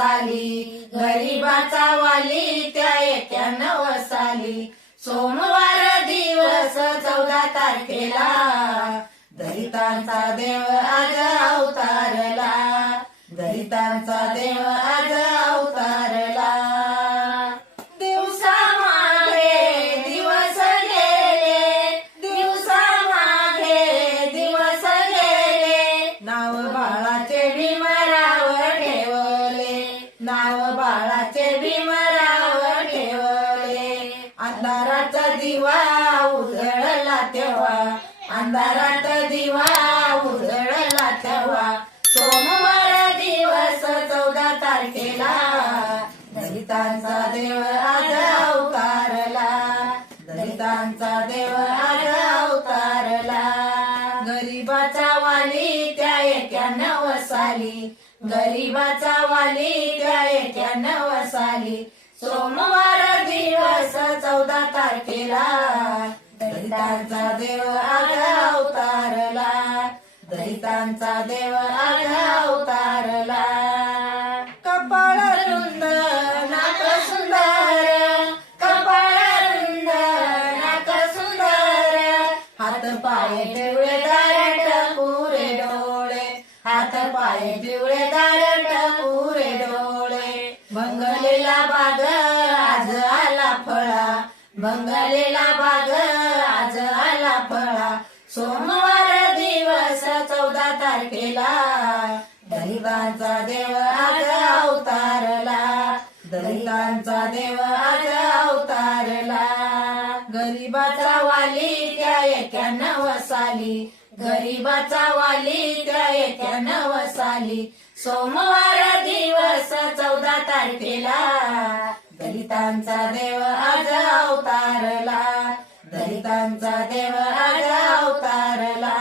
वसाली, गरिबाचा वाली त्या एक्यानं वसाली. सोमवार दिवस 14 तारखेला दलितांचा देव आज अवतारला, दलितांचा देव आज अवतारला. दिवसामागे दिवस गेले, दिवसामागे दिवस गेले. नाव बाळाचे भीमराव ठेवले, नाव बाळाचे भीमराव ठेवले. अंधाराचा दिवा उजळला तेव्हा, अंधारात दिवा उजळला तेव्हा. सोमवार दिवस 14 तारखेला दलितांचा देव आज अवतारला, दलितांचा देव आज अवतारला. गरिबाचा वाली त्या एक्यानं वसाली, गरिबाचा वाली त्या एक्यानं वसाली. सोमवार दिवस 14 तारखेला दलितांचा देव आज अवतारला, दलितांचा देव आज अवतारला. कपाळ रुंद नाक सुंदर, कपाळ रुंद नाक सुंदर. हात पाय पिवळे दारट पुरे डोळे, हात पाय पिवळे दारट पुरे डोळे. बंगलेला बाग आज आला फळा, बंगलेला बाग आज आला फळा. सोमवार दिवस 14 तारखेला दलितांचा देव आज अवतारला, दलितांचा देव आज अवतारला. गरिबाचा वाली त्या एक्यानं वसाली, गरिबाचा वाली त्या एक्यानं वसाली. सोमवार दिवस 14 तारखेला दलितांचा देव आज अवतारला, दलितांचा देव आज अवतारला.